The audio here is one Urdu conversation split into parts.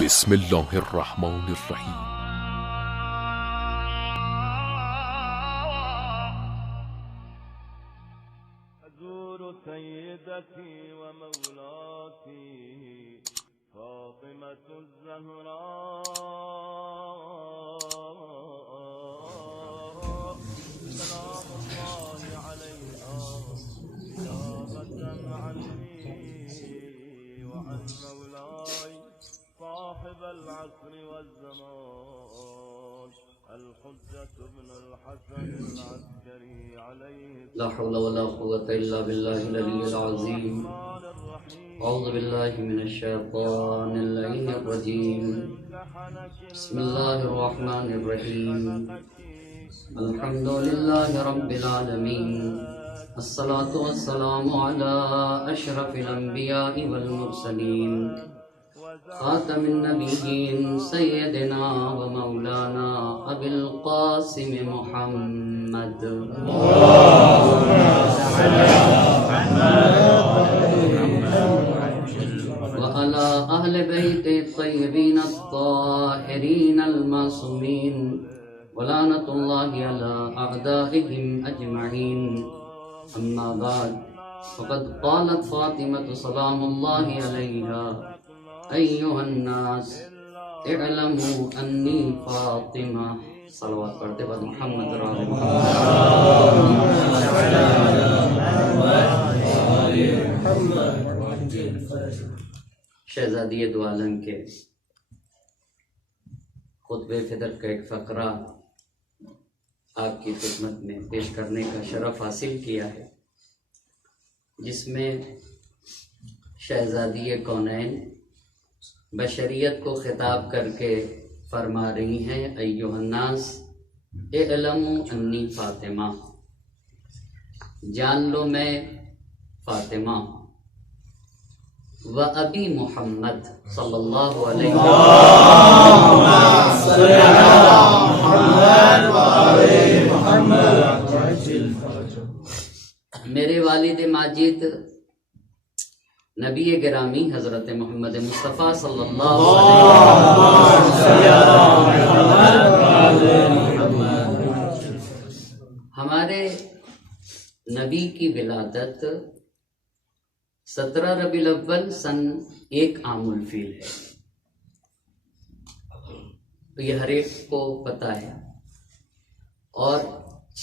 بسم الله الرحمن الرحیم. أزور سيدتي ومولاتي فاطمة الزهراء سلام الله عليها نيابة عني وعن مولاي صاحب العصر والزمان الحجة بن الحسن العسكري عليه لا حول ولا قوة إلا بالله العلي العظيم. أعوذ بالله من الشيطان اللعين الرجيم. بسم الله الرحمن الرحيم. الحمد لله رب العالمين. الصلاة والسلام على أشرف الأنبياء والمرسلين خاتم النبيين سيدنا ومولانا أبي القاسم محمد وعلى أهل بيت الطيبين الطاهرين المعصومين ولعنة الله على أعدائهم أجمعين. أما بعد فقد قالت فاطمة سلام الله عليها أيها الناس اعلموا أني فاطمة. صلوات پڑھتے بعد محمد رضی شہزادی دو عالم کے خطبہ فطر کا ایک فقرہ آپ کی خدمت میں پیش کرنے کا شرف حاصل کیا ہے، جس میں شہزادی کونین بشریت کو خطاب کر کے فرما رہی ہیں ایھا الناس اعلموا انی فاطمہ، جان لو میں فاطمہ ہوں، و ابی محمد صلی اللہ علیہ وسلم. میرے والد ماجد نبی گرامی حضرت محمد مصطفیٰ صلی اللہ علیہ وسلم، ہمارے نبی کی ولادت 17 ربیع الاول سن 1 عام الفیل ہے، تو یہ ہر ایک کو پتہ ہے. اور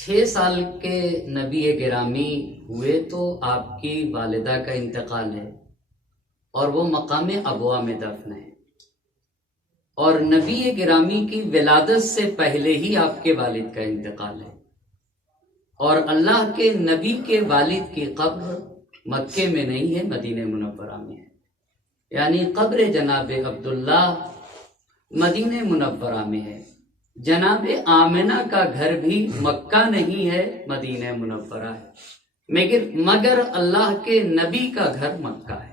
6 سال کے نبی گرامی ہوئے تو آپ کی والدہ کا انتقال ہے اور وہ مقام ابوا میں دفن ہے، اور نبی گرامی کی ولادت سے پہلے ہی آپ کے والد کا انتقال ہے، اور اللہ کے نبی کے والد کی قبر مکے میں نہیں ہے، مدینہ منورہ میں ہے. یعنی قبر جناب عبداللہ مدینہ منورہ میں ہے. جناب آمنہ کا گھر بھی مکہ نہیں ہے، مدینہ منورہ ہے، مگر اللہ کے نبی کا گھر مکہ ہے.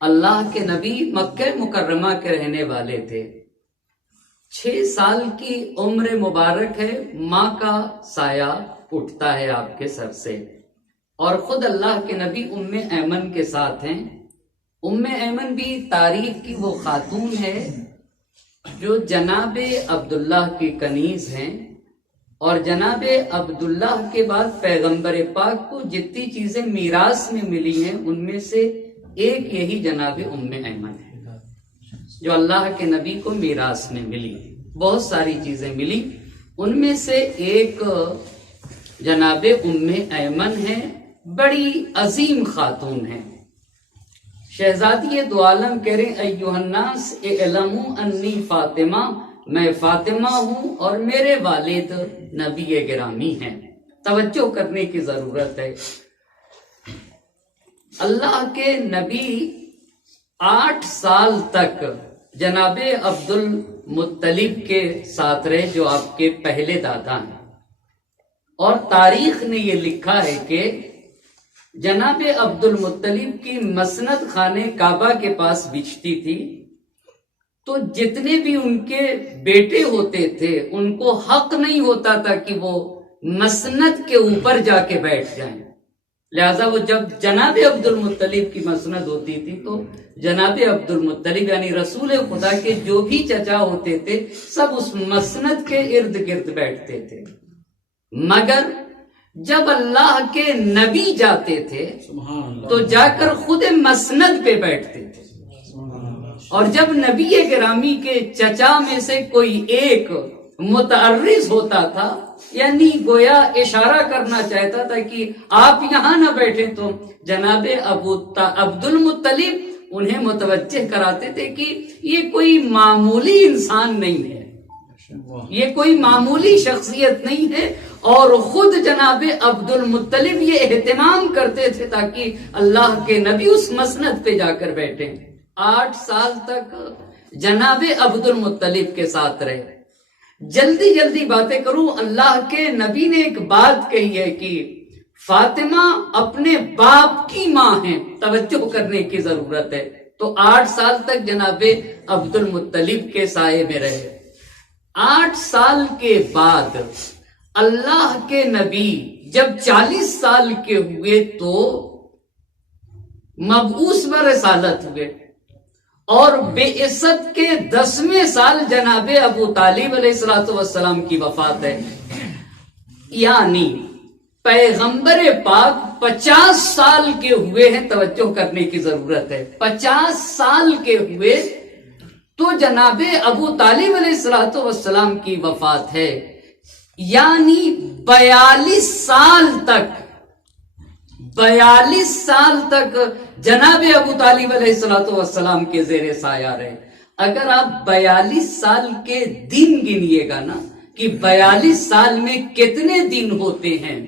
اللہ کے نبی مکہ مکرمہ کے رہنے والے تھے. 6 سال کی عمر مبارک ہے، ماں کا سایہ اٹھتا ہے آپ کے سر سے، اور خود اللہ کے نبی ام ایمن کے ساتھ ہیں. ام ایمن بھی تاریخ کی وہ خاتون ہے جو جناب عبداللہ کی کنیز ہیں، اور جناب عبداللہ کے بعد پیغمبر پاک کو جتنی چیزیں میراث میں ملی ہیں ان میں سے ایک یہی جناب ام ایمن ہے جو اللہ کے نبی کو میراث میں ملی. بہت ساری چیزیں ملی، ان میں سے ایک جناب ام ایمن ہے، بڑی عظیم خاتون ہے. شہزادی دو عالم کہہ رہے ہیں ایھا الناس اعلموا انی فاطمہ، میں فاطمہ ہوں اور میرے والد نبی گرامی ہیں. توجہ کرنے کی ضرورت ہے. اللہ کے نبی 8 سال تک جناب عبد المطلب کے ساتھ رہے جو آپ کے پہلے دادا ہیں، اور تاریخ نے یہ لکھا ہے کہ جناب عبد المطلب کی مسند خانے کعبہ کے پاس بچھتی تھی، تو جتنے بھی ان کے بیٹے ہوتے تھے ان کو حق نہیں ہوتا تھا کہ وہ مسند کے اوپر جا کے بیٹھ جائیں. لہذا وہ جب جناب عبد المطلب کی مسند ہوتی تھی تو جناب عبد المطلب یعنی رسول خدا کے جو بھی چچا ہوتے تھے سب اس مسند کے ارد گرد بیٹھتے تھے، مگر جب اللہ کے نبی جاتے تھے تو جا کر خود مسند پہ بیٹھتے تھے، اور جب نبی گرامی کے چچا میں سے کوئی ایک متعرض ہوتا تھا یعنی گویا اشارہ کرنا چاہتا تھا کہ آپ یہاں نہ بیٹھے تو جناب عبد المطلب انہیں متوجہ کراتے تھے کہ یہ کوئی معمولی انسان نہیں ہے، یہ کوئی معمولی شخصیت نہیں ہے، اور خود جناب عبد المطلب یہ اہتمام کرتے تھے تاکہ اللہ کے نبی اس مسند پہ جا کر بیٹھیں۔ 8 سال تک جناب عبد المطلب کے ساتھ رہے۔ جلدی جلدی باتیں کروں، اللہ کے نبی نے ایک بات کہی ہے کہ فاطمہ اپنے باپ کی ماں ہیں، توجہ کرنے کی ضرورت ہے۔ تو 8 سال تک جناب عبد المطلب کے سائے میں رہے۔ 8 سال کے بعد اللہ کے نبی جب 40 سال کے ہوئے تو مبعوث برسالت ہوئے، اور بعثت کے 10ویں سال جناب ابو طالب علیہ السلام کی وفات ہے، یعنی پیغمبر پاک 50 سال کے ہوئے ہیں۔ توجہ کرنے کی ضرورت ہے، 50 سال کے ہوئے تو جناب ابو طالب علیہ السلام کی وفات ہے، یعنی 42 سال تک جناب ابو طالب علیہ السلام کے زیر سایہ رہے۔ اگر آپ 42 سال کے دن گنیے گا نا کہ 42 سال میں کتنے دن ہوتے ہیں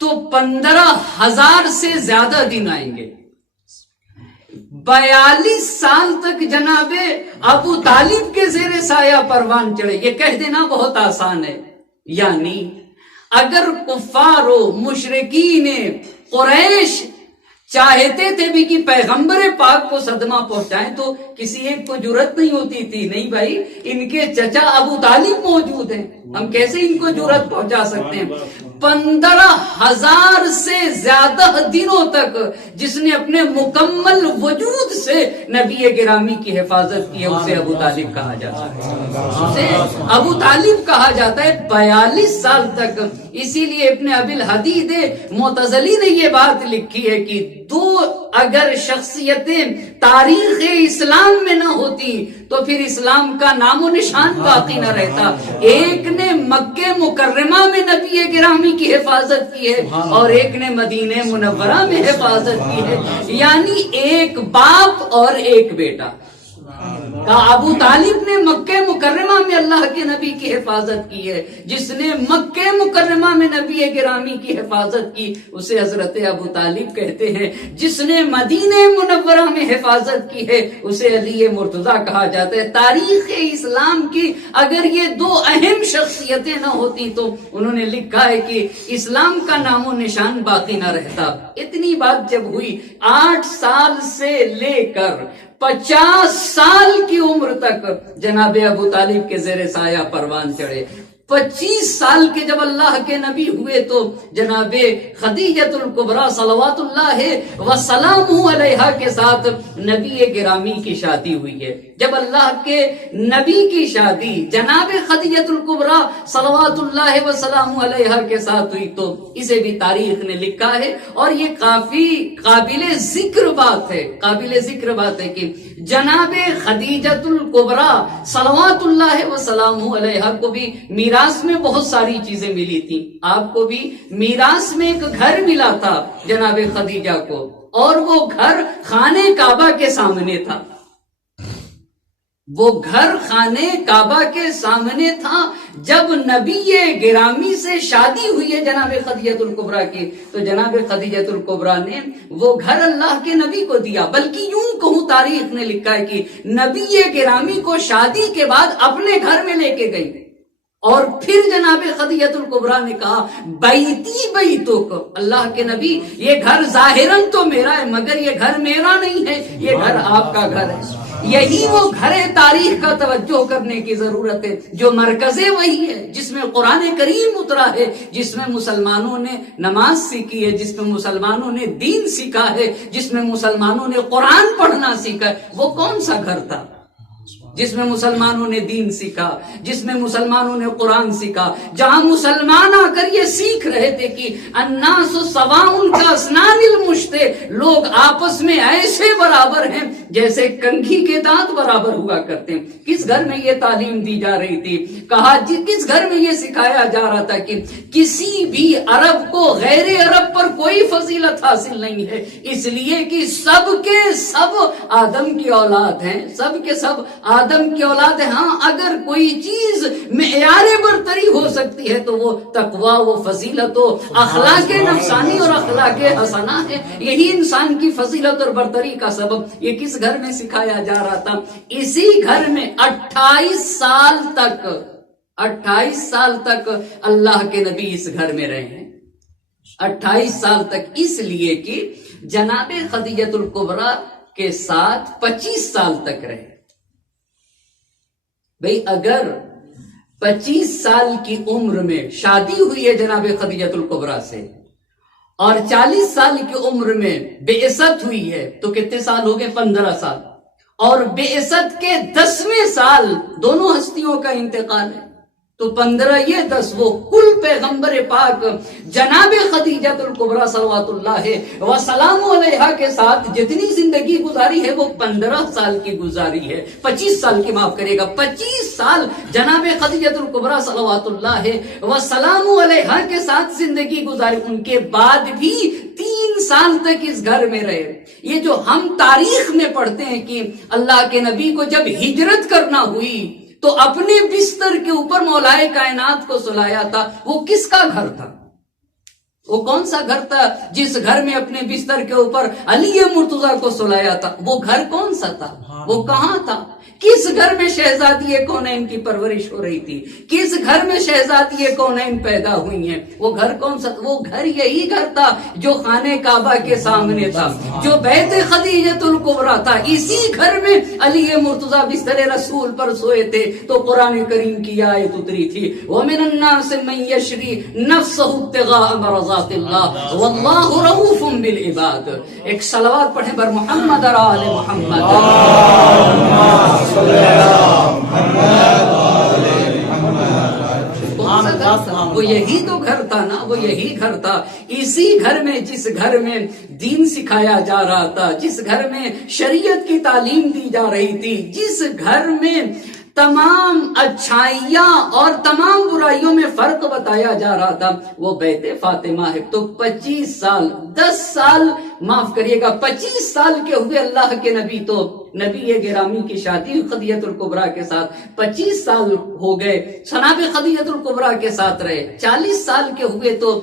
تو 15,000 سے زیادہ دن آئیں گے۔ 42 سال تک جناب ابو طالب کے زیر سایہ پروان چڑھے، یہ کہہ دینا بہت آسان ہے۔ یعنی اگر کفار و مشرکین قریش چاہتے تھے بھی کہ پیغمبر پاک کو صدمہ پہنچائیں تو کسی ایک کو جرت نہیں ہوتی تھی، نہیں بھائی ان کے چچا ابو طالب موجود ہیں، ہم کیسے ان کو جرت پہنچا سکتے ہیں۔ 15,000 سے زیادہ دنوں تک جس نے اپنے مکمل وجود سے نبی گرامی کی حفاظت کی ہے اسے ابو طالب کہا جاتا ہے، اسے ابو طالب کہا جاتا ہے 42 سال تک۔ اسی لیے ابن ابی الحدید معتزلی نے یہ بات لکھی ہے کہ 2 اگر شخصیتیں تاریخ اسلام میں نہ ہوتی تو پھر اسلام کا نام و نشان باقی نہ رہتا۔ ایک نے مکہ مکرمہ میں نبی گرامی کی حفاظت کی ہے اور ایک نے مدینہ منورہ میں حفاظت کی ہے، یعنی ایک باپ اور ایک بیٹا۔ ابو طالب نے مکہ مکرمہ میں اللہ کے نبی کی حفاظت کی ہے، جس نے مکہ مکرمہ میں نبی گرامی کی حفاظت کی اسے حضرت ابو طالب کہتے ہیں، جس نے مدینہ منورہ میں حفاظت کی ہے اسے علی مرتضیٰ کہا جاتا ہے۔ تاریخ اسلام کی اگر یہ 2 اہم شخصیتیں نہ ہوتی تو انہوں نے لکھا ہے کہ اسلام کا نام و نشان باقی نہ رہتا۔ اتنی بات جب ہوئی، 8 سال سے لے کر 50 سال کی عمر تک جناب ابو طالب کے زیر سایہ پروان چڑھے۔ 25 سال کے جب اللہ کے نبی ہوئے تو جناب خدیجۃ الکبریٰ صلوات اللہ وسلامہ علیہا کے ساتھ نبی گرامی کی شادی ہوئی ہے۔ جب اللہ کے نبی کی شادی جناب خدیجۃ الکبریٰ صلوات اللہ وسلامہ علیہا کے ساتھ ہوئی تو اسے بھی تاریخ نے لکھا ہے، اور یہ کافی قابل ذکر بات ہے کہ جناب خدیجۃ الکبریٰ صلوات اللہ وسلامہ علیہا کو بھی میراث میں بہت ساری چیزیں ملی تھیں۔ آپ کو بھی میراث میں ایک گھر ملا تھا جناب خدیجہ کو، اور وہ گھر خانہ کعبہ کے سامنے تھا۔ وہ گھر خانہ کعبہ کے سامنے تھا۔ جب نبی گرامی سے شادی ہوئی ہے جناب خدیجۃ الکبریٰ کی تو جناب خدیجۃ الکبریٰ نے وہ گھر اللہ کے نبی کو دیا، بلکہ یوں کہوں تاریخ نے لکھا ہے کہ نبی گرامی کو شادی کے بعد اپنے گھر میں لے کے گئی، اور پھر جناب خدیجہ الکبریٰ نے کہا بیتی بیتک، اللہ کے نبی یہ گھر ظاہراً تو میرا ہے مگر یہ گھر میرا نہیں ہے، یہ گھر آپ کا گھر ہے۔ یہی وہ گھر تاریخ کا توجہ کرنے کی ضرورت ہے جو مرکز وہی ہے، جس میں قرآن کریم اترا ہے، جس میں مسلمانوں نے نماز سیکھی ہے، جس میں مسلمانوں نے دین سیکھا ہے، جس میں مسلمانوں نے قرآن پڑھنا سیکھا ہے۔ وہ کون سا گھر تھا جس میں مسلمانوں نے دین سیکھا، جس میں مسلمانوں نے قرآن سیکھا، جہاں مسلمان آ کر یہ سیکھ رہے تھے کہ الناس سواء کاسنان المشط، لوگ آپس میں ایسے برابر ہیں جیسے کنگھی کے دانت برابر ہوا کرتے ہیں۔ کس گھر میں یہ تعلیم دی جا رہی تھی؟ کہا کس گھر میں یہ سکھایا جا رہا تھا کہ کسی بھی عرب کو غیر عرب پر کوئی فضیلت حاصل نہیں ہے، اس لیے کہ سب کے سب آدم کی اولاد ہیں، سب کے سب آدم کی اولاد ہے۔ ہاں اگر کوئی چیز معیار برتری ہو سکتی ہے تو وہ تقویٰ، وہ فضیلت و اخلاق نفسانی اور اخلاق حسنہ ہے، یہی انسان کی فضیلت اور برتری کا سبب۔ یہ کس گھر میں سکھایا جا رہا تھا؟ اسی گھر میں 28 سال تک اللہ کے نبی اس گھر میں رہے ہیں۔ 28 سال تک، اس لیے کہ جناب خدیجہ الکبریٰ کے ساتھ 25 سال تک رہے۔ بھئی اگر 25 سال کی عمر میں شادی ہوئی ہے جناب خدیجہ الکبریٰ سے اور 40 سال کی عمر میں بعثت ہوئی ہے تو کتنے سال ہو گئے؟ 15 سال۔ اور بعثت کے 10ویں سال دونوں ہستیوں کا انتقال ہے، تو 15 یہ 10 وہ کل پیغمبر پاک جناب خدیجہ الکبریٰ صلوات اللہ وسلام علیہا کے ساتھ جتنی زندگی گزاری ہے وہ 15 سال کی گزاری ہے، 25 سال کی، معاف کرے گا، 25 سال جناب خدیجہ الکبریٰ صلوات اللہ وسلام علیہا کے ساتھ زندگی گزاری۔ ان کے بعد بھی 3 سال تک اس گھر میں رہے۔ یہ جو ہم تاریخ میں پڑھتے ہیں کہ اللہ کے نبی کو جب ہجرت کرنا ہوئی تو اپنے بستر کے اوپر مولائے کائنات کو سلایا تھا، وہ کس کا گھر تھا؟ وہ کون سا گھر تھا جس گھر میں اپنے بستر کے اوپر علی مرتضیٰ کو سلایا تھا؟ وہ گھر کون سا تھا؟ وہ کہاں تھا؟ کس گھر میں شہزادی کونین کی پرورش ہو رہی تھی؟ کس گھر میں شہزادی کونین پیدا ہوئی ہیں؟ وہ گھر کون سا؟ وہ گھر یہی گھر تھا جو خانہ کعبہ کے سامنے تھا، جو بیت خدیجہ الکبریٰ تھا۔ اسی گھر میں علی مرتضیٰ بستر رسول پر سوئے تھے تو قرآن کریم کی آیت اتری تھی، وَمِنَ النَّاسِ مَن يَشْرِي نَفْسَهُ ابْتِغَاءَ مَرْضَاتِ اللَّهِ وَاللَّهُ رَءُوفٌ بِالْعِبَادِ۔ ایک صلوات پڑھیں بر محمد اور آل محمد۔ وہ یہی تو گھر تھا نا، وہ یہی گھر تھا، اسی گھر میں، جس گھر میں دین سکھایا جا رہا تھا، جس گھر میں شریعت کی تعلیم دی جا رہی تھی، جس گھر میں تمام اچھائیاں اور تمام برائیوں میں فرق بتایا جا رہا تھا، وہ بیت فاطمہ ہے۔ تو 25 سال، 10 سال معاف کریے گا، 25 سال کے ہوئے اللہ کے نبی، تو نبی گرامی کی شادی خدیجہ الکبریٰ کے ساتھ 25 سال ہو گئے، جناب خدیجہ الکبریٰ کے ساتھ رہے۔ 40 سال کے ہوئے تو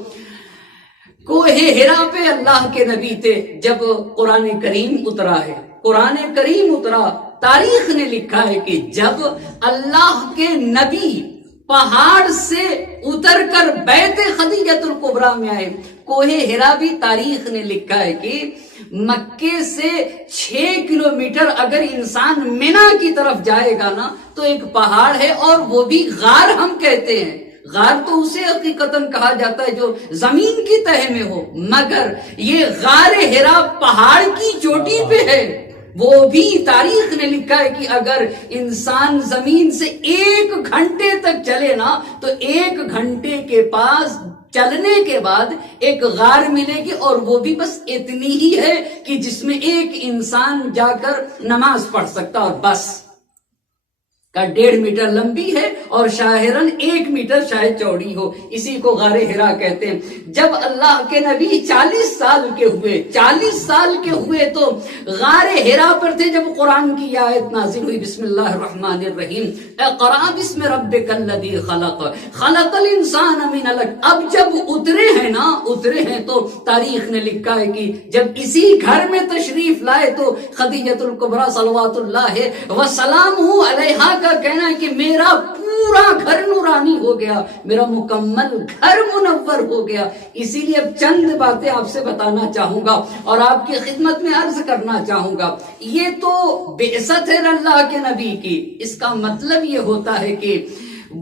کوہ ہرا پہ اللہ کے نبی تھے جب قرآن کریم اترا ہے۔ قرآن کریم اترا، تاریخ نے لکھا ہے کہ جب اللہ کے نبی پہاڑ سے اتر کر بیت خدیجہ الکبریٰ میں آئے، کوہ ہرا بھی تاریخ نے لکھا ہے کہ مکے سے 6 کلومیٹر اگر انسان مینا کی طرف جائے گا نا تو ایک پہاڑ ہے، اور وہ بھی غار ہم کہتے ہیں۔ غار تو اسے حقیقتاً کہا جاتا ہے جو زمین کی تہہ میں ہو، مگر یہ غار ہرا پہاڑ کی چوٹی پہ ہے۔ وہ بھی تاریخ نے لکھا ہے کہ اگر انسان زمین سے 1 گھنٹے تک چلے نا تو 1 گھنٹے کے پاس چلنے کے بعد ایک غار ملے گی، اور وہ بھی بس اتنی ہی ہے کہ جس میں ایک انسان جا کر نماز پڑھ سکتا، اور بس کا 1.5 میٹر لمبی ہے اور شاہراً 1 میٹر شاید چوڑی ہو، اسی کو غار ہرا کہتے ہیں۔ جب اللہ کے نبی 40 سال کے ہوئے، 40 سال کے ہوئے تو غار ہرا پر تھے جب قرآن کی آیت نازل ہوئی، بسم اللہ الرحمن الرحیم، اقرأ بسم ربک الذی خلق خلق الانسان من علق۔ اب جب اترے ہیں نا، اترے ہیں تو تاریخ نے لکھا ہے کہ جب اسی گھر میں تشریف لائے تو خدیجہ الکبریٰ صلوات اللہ وسلامہ علیہا کا کہنا ہے کہ میرا پورا گھر نورانی ہو گیا، میرا مکمل گھر منور ہو گیا۔ اسی لیے اب چند باتیں آپ سے بتانا چاہوں گا اور آپ کی خدمت میں عرض کرنا چاہوں گا۔ یہ تو بعثت ہے اللہ کے نبی کی، اس کا مطلب یہ ہوتا ہے کہ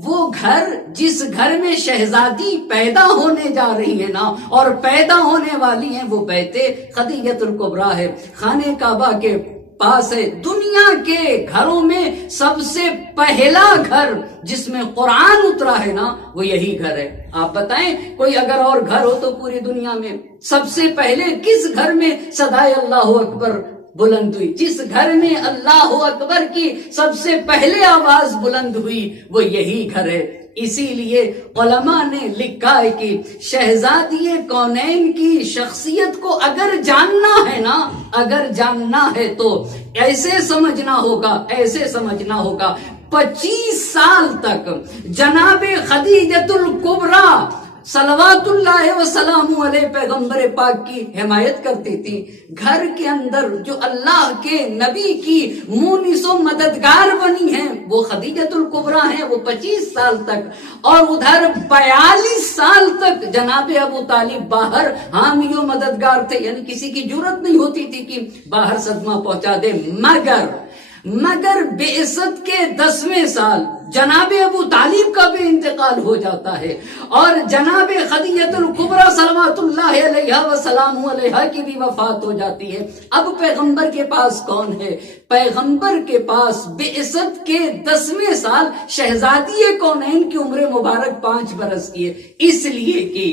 وہ گھر جس گھر میں شہزادی پیدا ہونے جا رہی ہے نا اور پیدا ہونے والی ہیں، وہ بیت خدیجہ الکبریٰ ہے، خانہ کعبہ کے پاس ہے۔ دنیا کے گھروں میں سب سے پہلا گھر جس میں قرآن اترا ہے نا، وہ یہی گھر ہے۔ آپ بتائیں کوئی اگر اور گھر ہو تو پوری دنیا میں سب سے پہلے کس گھر میں صدائے اللہ اکبر بلند ہوئی؟ جس گھر میں اللہ اکبر کی سب سے پہلے آواز بلند ہوئی وہ یہی گھر ہے۔ اسی لیے علماء نے لکھا ہے کہ شہزادی کونین کی شخصیت کو اگر جاننا ہے نا، اگر جاننا ہے تو ایسے سمجھنا ہوگا 25 سال تک جناب خدیجۃ الکبریٰ صلوات اللہ وسلام علیہ پیغمبر پاک کی حمایت کرتی تھی۔ گھر کے اندر جو اللہ کے نبی کی مونس و مددگار بنی ہیں وہ خدیجۃ الکبریٰ ہیں، وہ 25 سال تک، اور ادھر 42 سال تک جناب ابو طالب باہر حامی و مددگار تھے، یعنی کسی کی جرت نہیں ہوتی تھی کہ باہر صدمہ پہنچا دے۔ مگر بعثت کے 10ویں سال جناب ابو طالب کا بھی انتقال ہو جاتا ہے اور جناب خدیجۃ الکبریٰ صلوات اللہ علیہ وسلام علیہ کی بھی وفات ہو جاتی ہے۔ اب پیغمبر کے پاس کون ہے؟ پیغمبر کے پاس بعثت کے 10ویں سال شہزادی کونین کی عمر مبارک 5 برس کی ہے، اس لیے کہ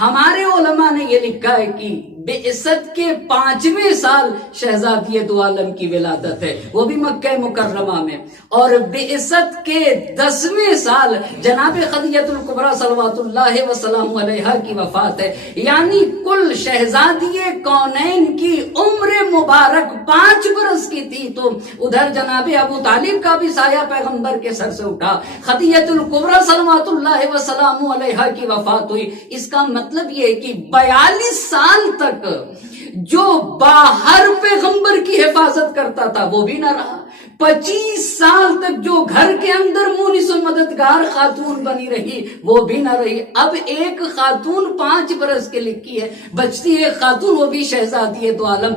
ہمارے علماء نے یہ لکھا ہے کہ بعثت کے 5ویں سال شہزادی دو عالم کی ولادت ہے، وہ بھی مکہ مکرمہ میں، اور بعثت کے 10ویں سال جناب خدیجۃ الکبریٰ صلوات اللہ وسلام علیہ کی وفات ہے۔ یعنی کل شہزادی کونین کی عمر مبارک 5 برس کی تھی، تو ادھر جناب ابو طالب کا بھی سایہ پیغمبر کے سر سے اٹھا، خدیجۃ الکبریٰ صلوات اللہ وسلام علیہ کی وفات ہوئی۔ اس کا مطلب یہ ہے کہ 42 سال تک جو باہر پیغمبر کی حفاظت کرتا تھا وہ بھی نہ رہا، 25 سال تک جو گھر کے اندر مونس و مددگار خاتون بنی رہی وہ بھی نہ رہی۔ اب ایک خاتون 5 برس کے لکھی ہے، بچتی ہے خاتون، وہ بھی شہزادی دو عالم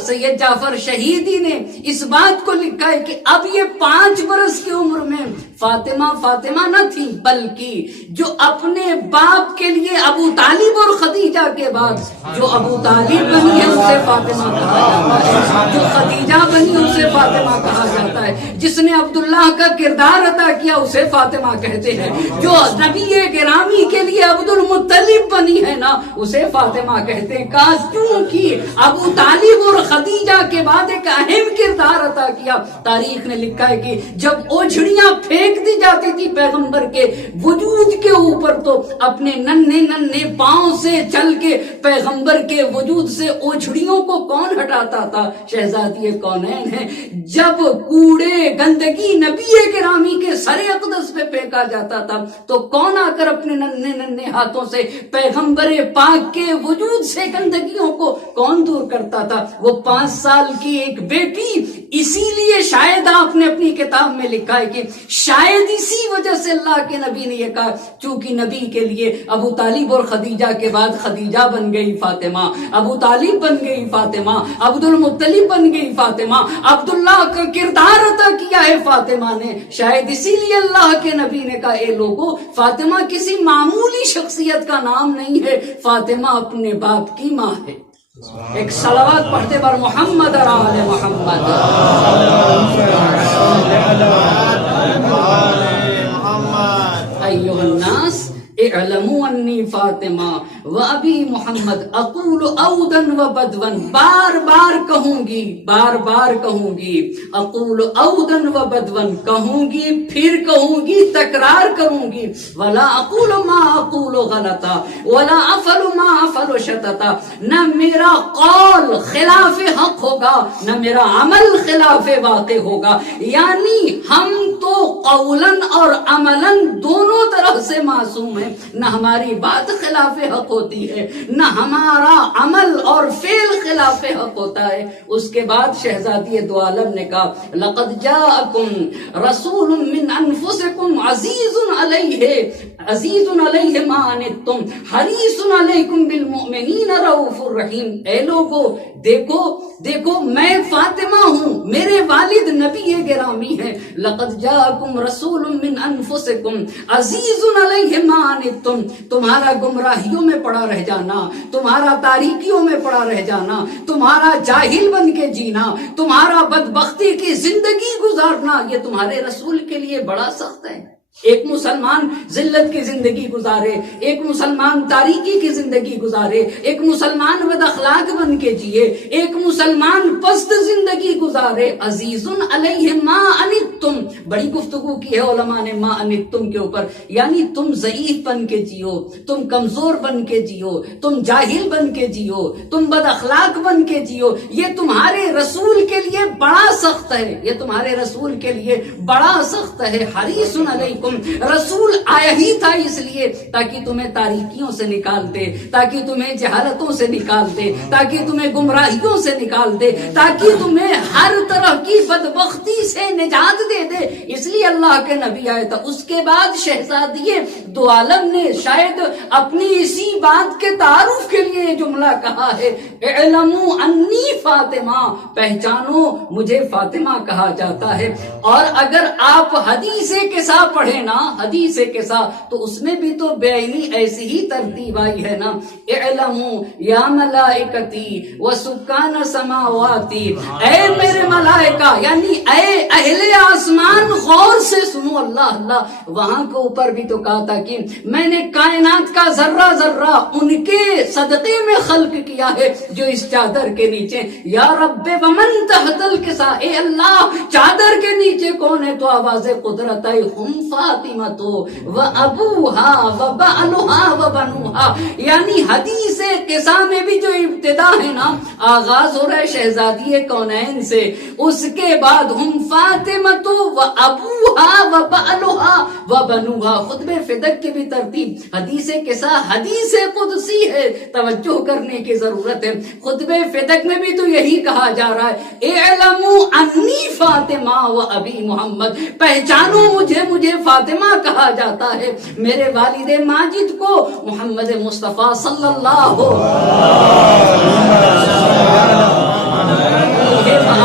سید جعفر شہیدی نے اس بات کو لکھا ہے کہ اب یہ 5 برس کی عمر میں فاطمہ نہ تھی، بلکہ جو اپنے باپ کے لیے ابو طالب اور خدیجہ کے بعد جو ابو طالب بنی ہے اسے فاطمہ کہا جاتا ہے، جو خدیجہ بنی اسے فاطمہ کہا جاتا ہے، جس نے عبداللہ کا کردار ادا کیا اسے فاطمہ کہتے ہیں، جو نبی گرامی کے لیے عبد المطلب بنی ہے نا اسے فاطمہ کہتے ہیں۔ کیونکہ ابو طالب اور خدیجہ کے بعد ایک اہم کردار ادا کیا۔ تاریخ نے لکھا ہے کہ جب اوجھڑیاں پھینک دی جاتی تھی پیغمبر کے وجود کے اوپر تو اپنے ننھے پاؤں سے چل کے پیغمبر کے وجود سے اوجھڑیوں کو کون ہٹاتا تھا؟ شہزادی کونین ہے۔ جب کوڑے گندگی نبی گرامی کے سر اقدس پہ پھینکا جاتا تھا تو کون آ کر اپنے ننھے ہاتھوں سے پیغمبر پاک کے وجود سے گندگیوں کو کون دور کرتا تھا؟ وہ 5 سال کی ایک بیٹی۔ اسی لیے شاید آپ نے اپنی کتاب میں لکھا ہے کہ شاید اسی وجہ سے اللہ کے نبی نے یہ کہا، چونکہ نبی کے لیے ابو طالب اور خدیجہ کے بعد خدیجہ بن گئی فاطمہ، ابو طالب بن گئی فاطمہ، عبد المطلب بن گئی فاطمہ، عبداللہ کا کردار ادا کیا ہے فاطمہ نے۔ شاید اسی لیے اللہ کے نبی نے کہا، اے لوگو، فاطمہ کسی معمولی شخصیت کا نام نہیں ہے، فاطمہ اپنے باپ کی ماں ہے۔ ایک صلوات پڑھتے بار محمد اور آل محمد۔ ایھا الناس اعلموا انی فاطمہ و ابی محمد اقول عودا و بدوا، بار بار کہوں گی، اقول عودا و بدوا، کہوں گی پھر کہوں گی، تکرار کروں گی، ولا اقول ما اقول غلطا ولا افعل ما افعل شططا، نہ میرا قول خلاف حق ہوگا نہ میرا عمل خلاف واقع ہوگا۔ یعنی ہم تو قولاً اور عملاً دونوں طرح سے معصوم ہیں، نہ ہماری بات خلاف حق حق ہوتی ہے، نہ ہمارا عمل اور فعل خلاف حق ہوتا ہے۔ اس کے بعد شہزادی دو عالم نے کہا لقد جاءکم رسول من انفسکم عزیز علیہ ما عنتم حریص علیکم بالمؤمنین رؤوف الرحیم۔ اے لوگو دیکھو میں فاطمہ ہوں، میرے والد نبی گرامی ہیں۔ لقد جاءکم رسول من انفسکم عزیز علیہ ما عنتم، تمہارا گمراہیوں میں پڑا رہ جانا، تمہارا تاریکیوں میں پڑا رہ جانا، تمہارا جاہل بن کے جینا، تمہارا بدبختی کی زندگی گزارنا، یہ تمہارے رسول کے لیے بڑا سخت ہے۔ ایک مسلمان ذلت کی زندگی گزارے، ایک مسلمان تاریکی کی زندگی گزارے، ایک مسلمان بد اخلاق بن کے جیے، ایک مسلمان پست زندگی گزارے۔ عزیز علیہ ما عنتم، بڑی گفتگو کی ہے علماء نے ما عنتم کے اوپر، یعنی تم ضعیف بن کے جیو، تم کمزور بن کے جیو، تم جاہل بن کے جیو، تم بد اخلاق بن کے جیو، یہ تمہارے رسول کے لیے بڑا سخت ہے، یہ تمہارے رسول کے لیے بڑا سخت ہے۔ حریص علیکم، رسول آیا ہی تھا اس لیے تاکہ تمہیں تاریکیوں سے نکال دے، تاکہ تمہیں جہالتوں سے نکال دے، تاکہ تمہیں گمراہیوں سے نکال دے، تاکہ تمہیں ہر طرح کی بدبختی سے نجات دے دے، اس لیے اللہ کے نبی آئے تھا۔ اس کے بعد شہزادی دو عالم نے شاید اپنی اسی بات کے تعارف کے لیے یہ جملہ کہا ہے اعلموا انی فاطمہ، پہچانو مجھے فاطمہ کہا جاتا ہے۔ اور اگر آپ حدیث قصہ پڑھیں نا، حدیث قصہ، تو اس میں بھی تو بے عینی ایسی ہی ترتیب آئی ہے نا، اعلموا یا ملائکتی وسکان سماواتی، اے میرے ملائکہ یعنی اے اہل آسمان غور سے سنو۔ اللہ وہاں کے اوپر بھی تو کہا تھا کہ میں نے کائنات کا ذرہ ذرہ ان کے صدقے میں خلق کیا ہے جو اس چادر کے نیچے۔ یا رب ومن تحت الکسا، اے اللہ چادر کے نیچے کون ہے؟ تو آواز قدرت آئی ہم فاطمہ تو و ابوہا و بعلہا و بنوہا، یعنی حدیث قصہ میں بھی جو ابتدا ہے نا، آغاز ہو رہا ہے شہزادی کونین سے، اس کے بعد ہم فاطمہ تو و ابوہا و بعلہا و بنوہا۔ خطبہ فدق کی بھی ترتیب، حدیث قصہ حدیث قدسی ہے، توجہ کرنے کی ضرورت ہے۔ خطبہ فدق میں بھی تو یہی کہا جا رہا ہے اعلموا انی فاطمہ و ابی محمد، پہچانو مجھے فاطمہ کہا جاتا ہے، میرے والد ماجد کو محمد مصطفیٰ صلی اللہ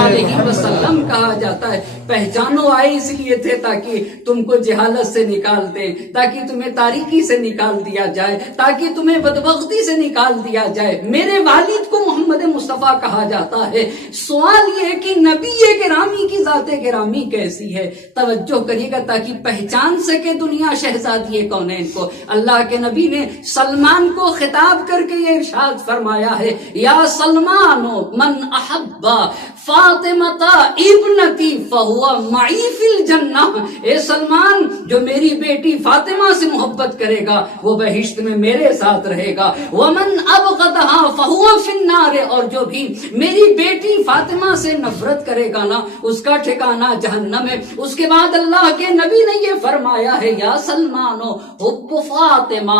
علیہ وسلم کہا جاتا ہے۔ پہچانو آئے اس لیے تھے تاکہ تم کو جہالت سے نکال دیں، تاکہ تمہیں تاریکی سے نکال دیا جائے، تاکہ تمہیں بدبختی سے نکال دیا جائے۔ میرے والد کو محمد مصطفیٰ کہا جاتا ہے۔ سوال یہ ہے کہ نبی گرامی کی ذات گرامی کیسی ہے؟ توجہ کریے گا تاکہ پہچان سکے دنیا شہزادی کونین کو۔ اللہ کے نبی نے سلمان کو خطاب کر کے یہ ارشاد فرمایا ہے یا سلمان من احبا فاطمہ ابنتی فہو معی فی الجنہ، اے سلمان جو میری بیٹی فاطمہ سے محبت کرے گا وہ بہشت میں میرے ساتھ رہے گا، ومن ابغضھا فہو فی النار، اور جو بھی میری بیٹی فاطمہ سے نفرت کرے گا نا اس کا ٹھکانہ جہنم ہے۔ اس کے بعد اللہ کے نبی نے یہ فرمایا ہے یا سلمان حب فاطمہ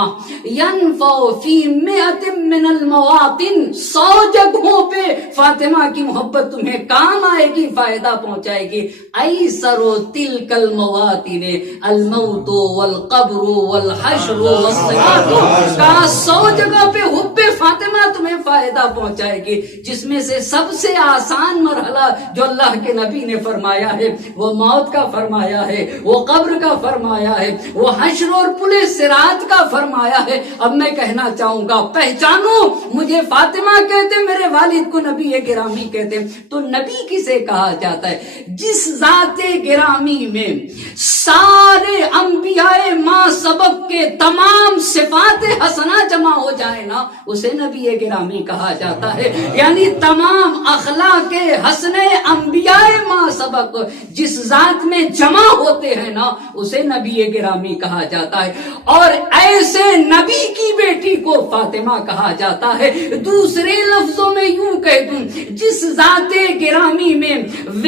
ینفع فی مئۃ من المواطن، 100 جگہوں پہ فاطمہ کی محبت تمہیں کام آئے گی، فائدہ پہنچائے گی۔ ایسر تلک المواطن الموت والقبر والحشر والصراط، کا 100 جگہ پہ حب فاطمہ تمہیں فائدہ پہنچائے گی، جس میں سے سب سے آسان مرحلہ جو اللہ کے نبی نے فرمایا ہے وہ موت کا فرمایا ہے، وہ قبر کا فرمایا ہے، وہ حشر اور پل صراط کا فرمایا ہے۔ اب میں کہنا چاہوں گا پہچانو مجھے فاطمہ کہتے، میرے والد کو نبی گرامی کہتے، تو نبی کسے کہا جاتا ہے؟ جس ذات گرامی میں سارے انبیاء ما سبق کے تمام صفات حسنہ جمع ہو جائے نا اسے نبی گرامی کہا جاتا ہے، یعنی تمام اخلاق حسنے انبیاء ما سبق جس ذات میں جمع ہوتے ہیں نا اسے نبی گرامی کہا جاتا ہے۔ اور ایسے نبی کی بیٹی کو فاطمہ کہا جاتا ہے۔ دوسرے لفظوں میں یوں کہہ دوں، جس ذات گرامی میں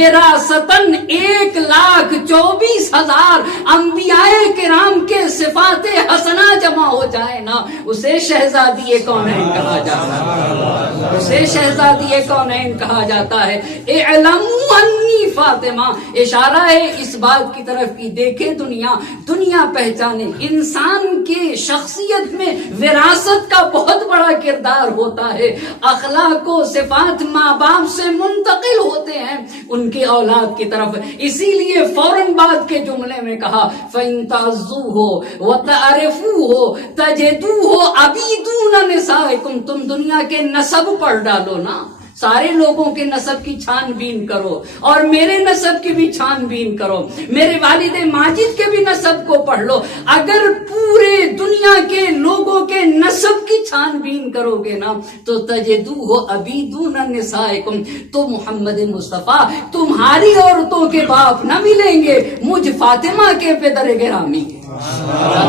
وراثتاً 1,24,000 انبیاء کرام کے صفات حسنہ جمع ہو جائے نا، اسے شہزادی کونین کہا جاتا ہے، اسے شہزادی کونین کہا جاتا ہے۔ اعلموا انی فاطمہ، اشارہ ہے اس بات کی طرف کی دیکھے دنیا پہچانے انسان کے شخصیت میں وراثت کا بہت بڑا کردار ہوتا ہے۔ اخلاق و صفات ماں باپ سے منتقل ہوتے ہیں ان کے اولاد کی طرف، اسی لیے فوراً بعد کے جملے میں کہا فَإِن تَعْزُوهُ وَتَعْرِفُوهُ تَجِدُوهُ أَبِيدُونَ نِسَائِكُمْ، تم دنیا کے نسب پڑھ ڈالو نا، سارے لوگوں کے نسب کی چھان بین کرو اور میرے نسب کی بھی چھان بین کرو، میرے والد ماجد کے بھی نسب کو پڑھ لو۔ اگر پورے دنیا کے لوگوں کے نسب کی چھان بین کرو گے نا تو تجدوہ ابیدون نسائکم، تو محمد مصطفیٰ تمہاری عورتوں کے باپ نہ ملیں گے مجھ فاطمہ کے پدر گرامی کے،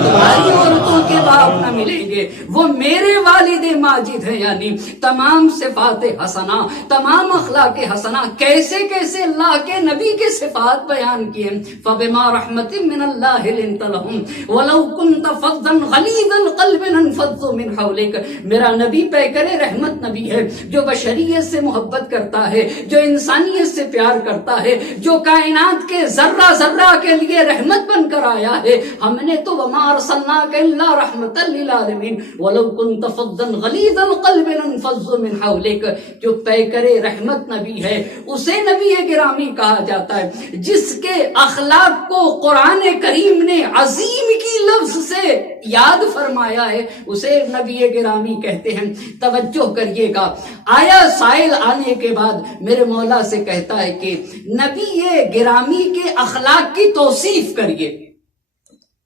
تمہاری عورتوں کے باپ نہ ملیں گے، وہ میرے والد ماجد ہیں۔ یعنی تمام صفات حسنہ، تمام اخلاق حسنہ، کیسے کیسے اللہ کے نبی کے صفات بیان کیے۔ فَبِمَا رَحْمَةٍ مِّنَ اللَّهِ لِنتَ لَهُمْ وَلَوْ كُنْتَ فَظًّا غَلِيظَ الْقَلْبِ لَانفَضُّوا مِنْ حَوْلِكَ، میرا نبی پیکر رحمت نبی ہے، جو بشریت سے محبت کرتا ہے، جو انسانیت سے پیار کرتا ہے، جو کائنات کے ذرہ ذرہ کے لیے رحمت بن کر آیا ہے۔ ہم نے تو وَمَا أَرْسَلْنَاكَ إِلَّا رَحْمَةً لِّلْعَالَمِينَ وَلَوْ كُنْتَ فَظًّا غَلِيظَ الْقَلْبِ لَانفَضُّوا مِنْ حَوْلِكَ، جو پیکر رحمت نبی ہے اسے نبی گرامی کہا جاتا ہے، جس کے اخلاق کو قرآن کریم نے عظیم کی لفظ سے یاد فرمایا ہے اسے نبی گرامی کہتے ہیں۔ توجہ کریے گا، آیا سائل آنے کے بعد میرے مولا سے کہتا ہے کہ نبی گرامی کے اخلاق کی توصیف کریے،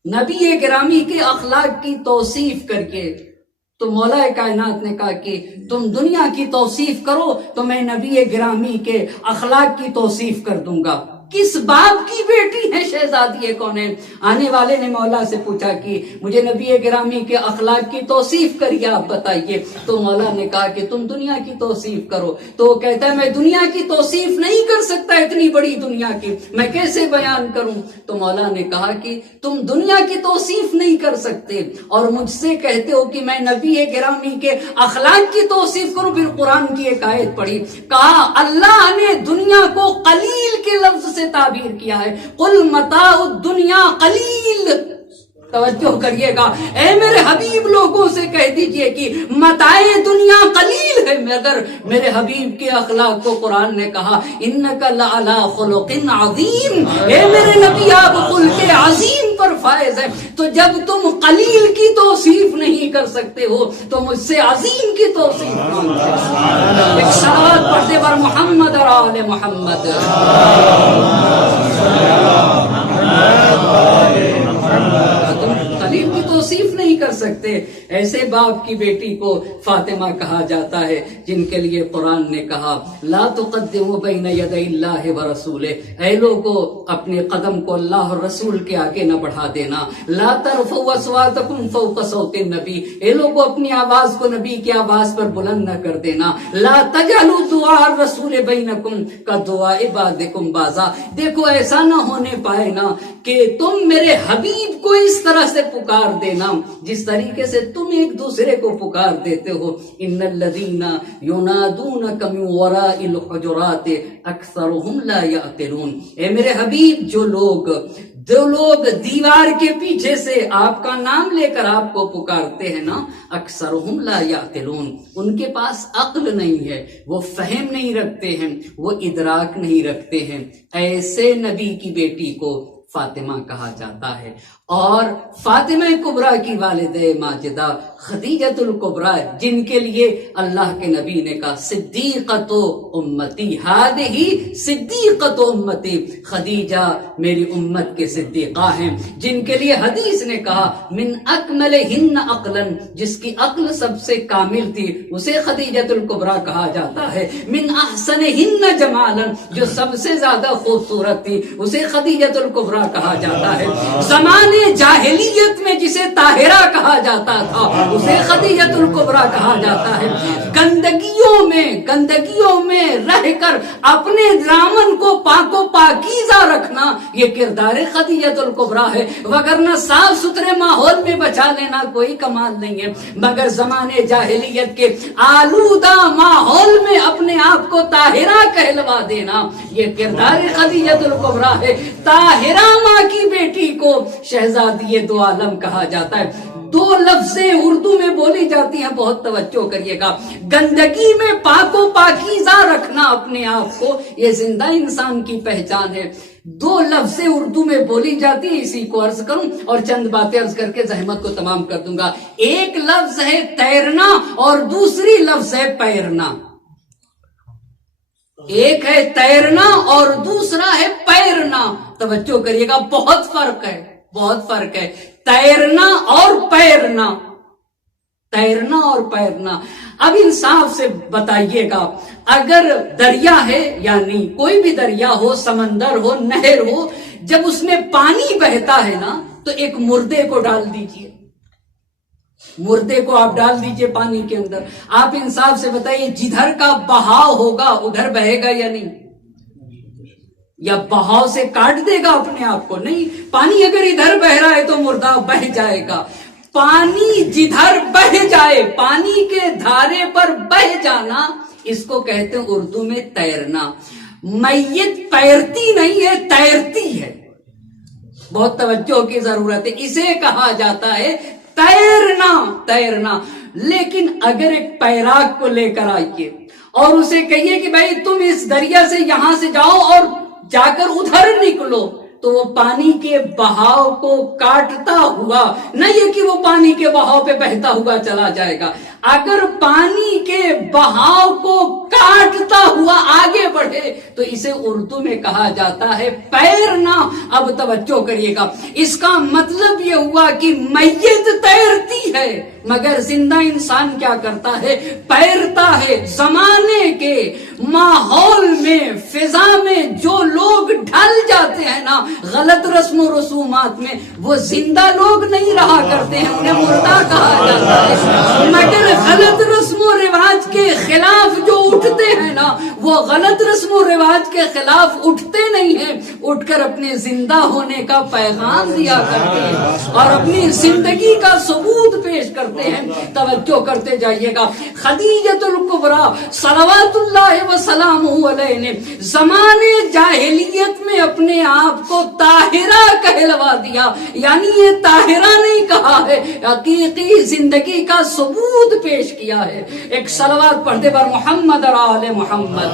نبی گرامی کے اخلاق کی توصیف کریے، تو مولا کائنات نے کہا کہ تم دنیا کی توصیف کرو تو میں نبی گرامی کے اخلاق کی توصیف کر دوں گا۔ کس باپ کی بیٹی ہے شہزادی کونین؟ آنے والے نے مولا سے پوچھا کہ مجھے نبی گرامی کے اخلاق کی توصیف کریے، آپ بتائیے۔ تو مولا نے کہا کہ تم دنیا کی توصیف کرو، تو وہ کہتا ہے میں دنیا کی توصیف نہیں کر سکتا، اتنی بڑی دنیا کی میں کیسے بیان کروں؟ تو مولا نے کہا کہ تم دنیا کی توصیف نہیں کر سکتے اور مجھ سے کہتے ہو کہ میں نبی گرامی کے اخلاق کی توصیف کروں۔ پھر قرآن کی ایک آیت پڑھی، کہا اللہ نے دنیا کو قلیل کے لفظ سے تعبیر کیا ہے، قل متاع الدنیا قلیل۔ توجہ کریے گا، اے میرے حبیب لوگوں سے کہہ دیجئے کہ متاع دنیا قلیل ہے، مگر میرے حبیب کے اخلاق کو قرآن نے کہا انک لعلی خلق عظیم، اے میرے نبی آپ خلق عظیم پر فائز ہیں۔ تو جب تم قلیل کی توصیف نہیں کر سکتے ہو تو مجھ سے عظیم کی توصیف مانگتے ہو۔ ایک صلوات پڑھتے پر محمد اور آل محمد۔ تم قلیل کی توصیف نہیں کر سکتے۔ ایسے باپ کی بیٹی کو فاطمہ کہا جاتا ہے جن کے لیے قرآن نے کہا لا تقدموا بین یدی اللہ ورسولہ، اے لوگو اپنے قدم کو اللہ اور رسول کے آگے نہ بڑھا دینا۔ لا ترفعوا اصواتکم فوق صوت النبی، اے لوگو اپنی آواز کو نبی کی آواز پر بلند نہ کر دینا۔ لا تجعلوا دعاء الرسول بینکم کدعاء بعضکم بعضا، دیکھو ایسا نہ ہونے پائے نا کہ تم میرے حبیب کو اس طرح سے پکار دینا جس طریقے سے تم ایک دوسرے کو پکار دیتے ہو۔ ان الذین ینادونک من وراء الحجرات اکثرهم لا یعقلون، اے میرے حبیب جو لوگ دیوار کے پیچھے سے آپ کا نام لے کر آپ کو پکارتے ہیں نا، اکثرهم لا یعقلون، ان کے پاس عقل نہیں ہے، وہ فہم نہیں رکھتے ہیں، وہ ادراک نہیں رکھتے ہیں۔ ایسے نبی کی بیٹی کو فاطمہ کہا جاتا ہے۔ اور فاطمہ کبریٰ کی والدہ ماجدہ خدیجۃ الکبریٰ جن کے لیے اللہ کے نبی نے کہا صدیقۃ امتی، ہذہ صدیقۃ امتی، خدیجہ میری امت کے صدیقہ ہیں، جن کے لیے حدیث نے کہا من اکملہن عقلا، جس کی عقل سب سے کامل تھی اسے خدیجۃ الکبریٰ کہا جاتا ہے، من احسنہن جمالا، جو سب سے زیادہ خوبصورت تھی اسے خدیجۃ الکبریٰ کہا جاتا ہے۔ زمانے جاہلیت میں جسے طاہرہ کہا جاتا تھا اسے خدیجۃ الکبریٰ کہا جاتا ہے. گندگیوں میں رہ کر اپنے دامن کو پاک و پاکیزہ رکھنا یہ کردار خدیجۃ الکبریٰ ہے. وگرنہ صاف ستھرے ماحول میں بچا لینا کوئی کمال نہیں ہے، مگر زمانے جاہلیت کے آلودہ ماحول میں اپنے آپ کو طاہرہ کہلوا دینا یہ کردار خدیجۃ الکبریٰ ہے. طاہرہ ماں کی بیٹی کو شہزادی دو عالم کہا جاتا ہے. دو لفظیں اردو میں بولی جاتی ہیں، بہت توجہ کریے گا. گندگی میں پاک و پاکیزہ رکھنا اپنے آپ کو یہ زندہ انسان کی پہچان ہے. دو لفظیں اردو میں بولی جاتی ہیں، اسی کو عرض کروں اور چند باتیں عرض کر کے زحمت کو تمام کر دوں گا. ایک لفظ ہے تیرنا اور دوسری لفظ ہے پیرنا. ایک ہے تیرنا اور دوسرا ہے پیرنا. توجہ کریے گا، بہت فرق ہے، بہت فرق ہے. تیرنا اور پیرنا، تیرنا اور پیرنا. اب انصاف سے بتائیے گا، اگر دریا ہے یعنی کوئی بھی دریا ہو، سمندر ہو، نہر ہو، جب اس میں پانی بہتا ہے نا تو ایک مردے کو ڈال دیجئے، مردے کو آپ ڈال دیجئے پانی کے اندر. آپ انصاف سے بتائیے جدھر کا بہاؤ ہوگا ادھر بہے گا یا نہیں؟ یا بہاؤ سے کاٹ دے گا اپنے آپ کو؟ نہیں. پانی اگر ادھر بہ رہا ہے تو مردہ بہ جائے گا. پانی جدھر بہ جائے، پانی کے دھارے پر بہ جانا، اس کو کہتے ہیں اردو میں تیرنا. میت پیرتی نہیں ہے، تیرتی ہے. بہت توجہ کی ضرورت ہے. اسے کہا جاتا ہے تیرنا، تیرنا. لیکن اگر ایک پیراک کو لے کر آئیے اور اسے کہیے کہ بھائی تم اس دریا سے یہاں سے جاؤ اور جا کر ادھر نکلو، تو وہ پانی کے بہاؤ کو کاٹتا ہوا، نہ یہ کہ وہ پانی کے بہاؤ پہ بہتا ہوا چلا جائے گا. اگر پانی کے بہاؤ کو کاٹتا ہوا آگے بڑھے تو اسے اردو میں کہا جاتا ہے پیرنا. اب توجہ کریے گا، اس کا مطلب یہ ہوا کہ میت تیرتی ہے مگر زندہ انسان کیا کرتا ہے؟ پیرتا ہے. زمانے کے ماحول میں، فضا میں جو لوگ ڈھل جاتے ہیں نا غلط رسم و رسومات میں، وہ زندہ لوگ نہیں رہا کرتے ہیں، انہیں مردہ کہا جاتا ہے. مگر غلط رسم و رواج کے خلاف جو اٹھتے ہیں نا، وہ غلط رسم و رواج کے خلاف اٹھتے نہیں ہیں، اٹھ کر اپنے زندہ ہونے کا پیغام دیا کرتے ہیں اور اپنی زندگی کا ثبوت پیش کرتے ہیں. توجہ کرتے جائیے گا. خدیجۃ الکبریٰ صلوات اللہ وسلامہ علیہ نے زمانے جاہلیت میں اپنے آپ کو طاہرہ کہلوا دیا. یعنی یہ طاہرہ نہیں کہا ہے، حقیقی زندگی کا ثبوت پیش کیا ہے. ایک صلوات پڑھتے بر محمد اور آل محمد.